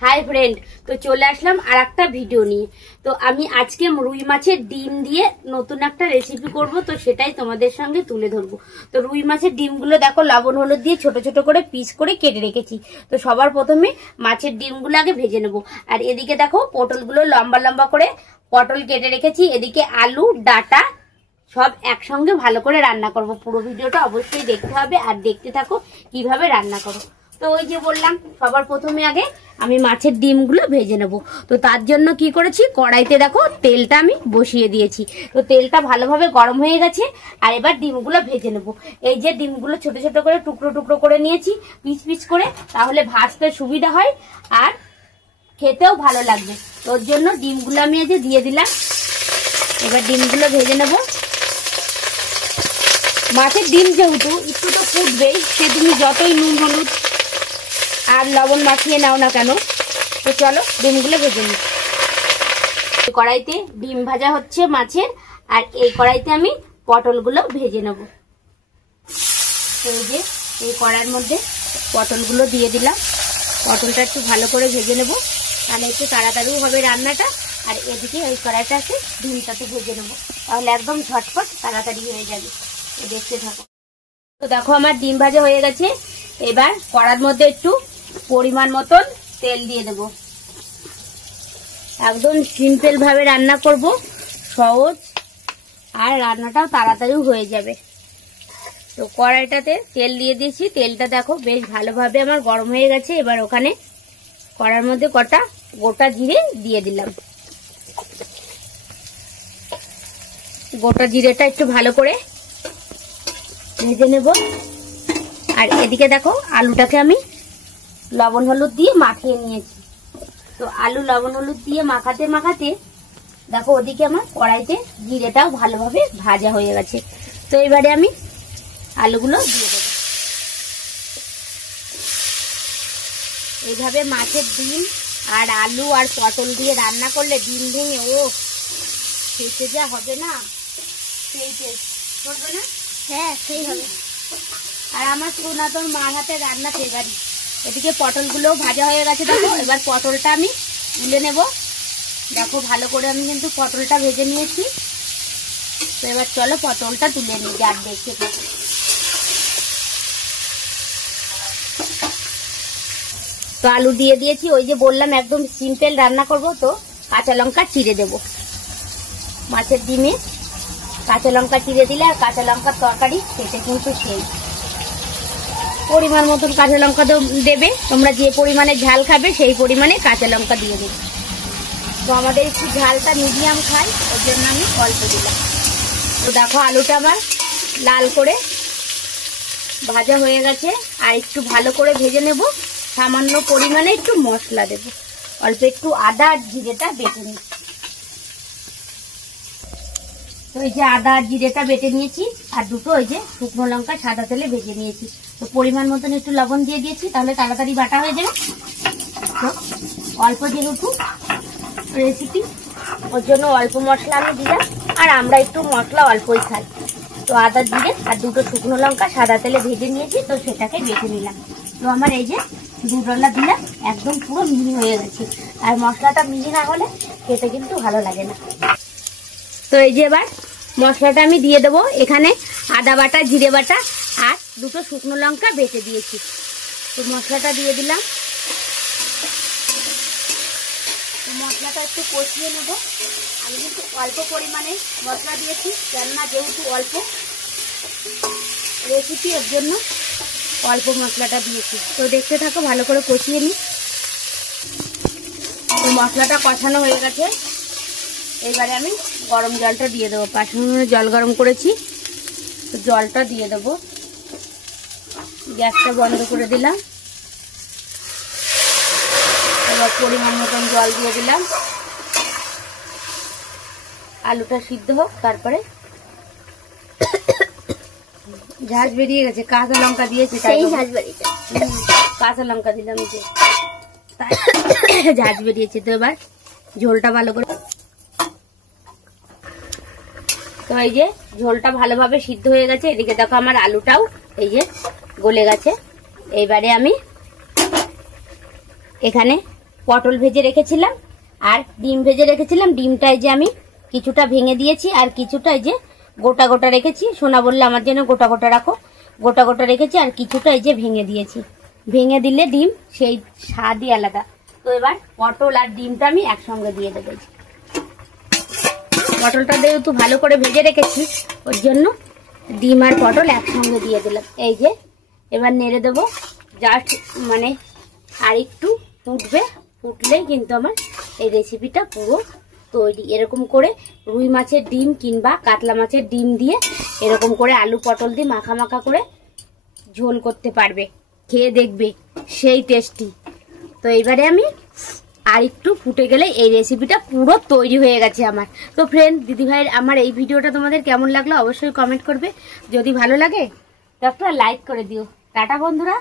Hi friend, तो चले आसलाम आरेकटा video निये। तो आमी आज के रुई माछेर डिम दिए नतून एकटा रेसिपि करब, तो सेटाई तोमादेर संगे तुले धरबो। तो रुई माछेर डिमगुलो देखो लवण हलुद दिए छोटो छोटो करे पिस करे केटे रेखेछि। तो सबार प्रथमे माछेर डिमगुलो आगे भेजे नेब। और एदिके देखो पटलगुलो लम्बा लम्बा करे पटल केटे रेखेछि। एदिके आलू डाटा सब एकसंगे भालो करे रान्ना करब। पुरो भिडियोटा अवश्यई देखते हबे और देखते थाको किभाबे रान्ना करो। तो ওই যে বললাম সবার প্রথমে আগে আমি মাছের ডিমগুলো ভেজে নেব। তো তার জন্য কি করেছি, কড়াইতে দেখো তেলটা আমি বসিয়ে দিয়েছি। তো তেলটা ভালোভাবে গরম হয়ে গেছে আর এবার ডিমগুলো ভেজে নেব। এই যে ডিমগুলো ছোট ছোট করে টুকরো টুকরো করে নিয়েছি পিস পিস করে, তাহলে ভাজতে সুবিধা হয় আর খেতেও ভালো লাগবে। তোর জন্য ডিমগুলো আমি এই যে দিয়ে দিলাম। এবার ডিমগুলো ভেজে নেব। মাছের ডিম যেহেতু একটু তো ফুটবেই, সে তুমি যতই নুন হলুদ আর লবণ মাখিয়ে নাও না কেন। তো চলো ডিমগুলো ভেজে নিই। কড়াইতে ডিম ভাজা হচ্ছে মাছের, আর এই কড়াইতে আমি পটলগুলো ভেজে নেব। এই যে এই কড়াইয়ের মধ্যে পটলগুলো দিয়ে দিলাম। পটলটা একটু ভালো করে ভেজে নেব, তাহলে একটু তাড়াতাড়িও হবে রান্নাটা। আর এদিকে ওই কড়াইটাতে ডিমটাতে ভেজে নেব, তাহলে একদম ঝটপট তাড়াতাড়ি হয়ে যাবে। দেখতে থাকো। তো দেখো আমার ডিম ভাজা হয়ে গেছে। এবার কড়ার মধ্যে একটু পরিমাণ মতন তেল দিয়ে দেব। একদম সিম্পল ভাবে রান্না করব, সহজ আর রান্নাটাও তাড়াতাড়ি হয়ে যাবে। তো কড়াইটাতে তেল দিয়ে দিয়েছি। তেলটা দেখো বেশ ভালোভাবে আমার গরম হয়ে গেছে। এবার ওখানে কড়ার মধ্যে কটা গোটা জিরে দিয়ে দিলাম। গোটা জিরেটা একটু ভালো করে ভেজে নেব। আর এদিকে দেখো আলুটাকে আমি লবণ হলুদ দিয়ে মাখিয়ে নিয়েছি। তো আলু লবণ হলুদ দিয়ে মাখাতে মাখাতে দেখো ওদিকে আমার কড়াইতে জিরেটাও ভালোভাবে ভাজা হয়ে গেছে। তো এবারে আমি আলুগুলো দিয়ে দেব। এইভাবে মাছের ডিম আর আলু আর পটল দিয়ে রান্না করলে ডিম ভেঙে খেতে যা হবে না, সেই টেস্ট করবে না। হ্যাঁ সেই হবে। আর আমার সোনাতন মার হাতে রান্না ফেভারিট। এদিকে পটলগুলোও ভাজা হয়ে গেছে দেখো। এবার পটলটা আমি তুলে নেব। দেখো ভালো করে আমি কিন্তু পটলটা ভেজে নিয়েছি। তো এবার চলো পটলটা তুলে নিই, যার দেখতে থাকো। তো আলু দিয়ে দিয়েছি। ওই যে বললাম একদম সিম্পল রান্না করব। তো কাঁচা লঙ্কা চিড়ে দেব। মাছের ডিমে কাঁচা লঙ্কা চিড়ে দিলে আর কাঁচা লঙ্কার তরকারি খেতে কিন্তু সেই। পরিমাণ মতন কাঁচা লঙ্কা দেবে, তোমরা যে পরিমাণে ঝাল খাবে সেই পরিমাণে কাঁচা লঙ্কা দিয়ে দেবে। তো আমাদের একটু ঝালটা মিডিয়াম খাই, ওর জন্য আমি অল্প দিলাম। তো দেখো আলুটা আমার লাল করে ভাজা হয়ে গেছে। আর একটু ভালো করে ভেজে নেব। সামান্য পরিমাণে একটু মশলা দেব, অল্প একটু আদা আর জিরেটা বেটে নিই। তো এই যে আদা আর জিরেটা বেটে নিয়েছি, আর দুটো ওই যে শুকনো লঙ্কা সাদা তেলে ভেজে নিয়েছি। তো পরিমাণ মতন একটু লবণ দিয়ে দিয়েছি, তাহলে তাড়াতাড়ি বাটা হয়ে যাবে। তো অল্প যেহেতু রেসিপি, ওর জন্য অল্প মশলা আমি দিলাম। আর আমরা একটু মশলা অল্পই খাই। তো আদা জিরে আর দুটো শুকনো লঙ্কা সাদা তেলে ভেজে নিয়েছি, তো সেটাকে বেটে নিলাম। তো আমার এই যে দুডলা দিলাম, একদম পুরো মিহি হয়ে গেছে। আর মশলাটা মিহি না হলে খেতে কিন্তু ভালো লাগে না। তো এই যে এবার মশলাটা আমি দিয়ে দেবো। এখানে আদা বাটা, জিরে বাটা আর দুটো শুকনো লঙ্কা বেটে দিয়েছি। তো মশলাটা দিয়ে দিলাম। তো মশলাটা একটু কষিয়ে নেব। আমি কিন্তু অল্প পরিমাণে মশলা দিয়েছি, কেননা যেহেতু অল্প রেসিপি, এর জন্য অল্প মশলাটা দিয়েছি। তো দেখতে থাকো, ভালো করে কষিয়ে নিই। তো মশলাটা কষানো হয়ে গেছে। এবারে আমি গরম জলটা দিয়ে দেবো। 5 মিনিট জল গরম করেছি, তো জলটা দিয়ে দেবো। গ্যাসটা বন্ধ করে দিলাম। এবার পরিমাণ মতন জল দিয়ে দিলাম। আলুটা সিদ্ধ হোক, তারপরে ঝাঁজ বেরিয়ে গেছে, কাঁচা লঙ্কা দিয়েছি, কাঁচা লঙ্কা দিলাম যে তাই ঝাঁজ বেরিয়েছে। তো এবার ঝোলটা ভালো করে, তো এই যে ঝোলটা ভালোভাবে সিদ্ধ হয়ে গেছে। এদিকে দেখো আমার আলুটাও এই যে গলে গেছে। এইবারে আমি এখানে পটল ভেজে রেখেছিলাম আর ডিম ভেজে রেখেছিলাম। ডিমটাই যে আমি কিছুটা ভেঙে দিয়েছি আর কিছুটা এই যে গোটা গোটা রেখেছি। সোনা বললে আমার জন্য গোটা গোটা রাখো, গোটা গোটা রেখেছি আর কিছুটা এই যে ভেঙে দিয়েছি। ভেঙে দিলে ডিম সেই স্বাদই আলাদা। তো এবার পটল আর ডিমটা আমি একসঙ্গে দিয়ে দেবো। পটলটা যেহেতু ভালো করে ভেজে রেখেছি ওর জন্য ডিম আর পটল একসঙ্গে দিয়ে দিলাম। এই যে এবার নেড়ে দেবো, জাস্ট মানে আর একটু ফুটবে, ফুটলেই কিন্তু আমার এই রেসিপিটা পুরো তৈরি। এরকম করে রুই মাছের ডিম কিংবা কাতলা মাছের ডিম দিয়ে এরকম করে আলু পটল দিয়ে মাখা মাখা করে ঝোল করতে পারবে, খেয়ে দেখবে সেই টেস্টি। তো এইবারে আমি আর একটু ফুটে গেলে এই রেসিপিটা পুরো তৈরি হয়ে গেছে আমার। তো ফ্রেন্ড, দিদিভাইয়ের আমার এই ভিডিওটা তোমাদের কেমন লাগলো অবশ্যই কমেন্ট করবে। যদি ভালো লাগে তো একটা লাইক করে দিও। টাটা বন্ধুরা।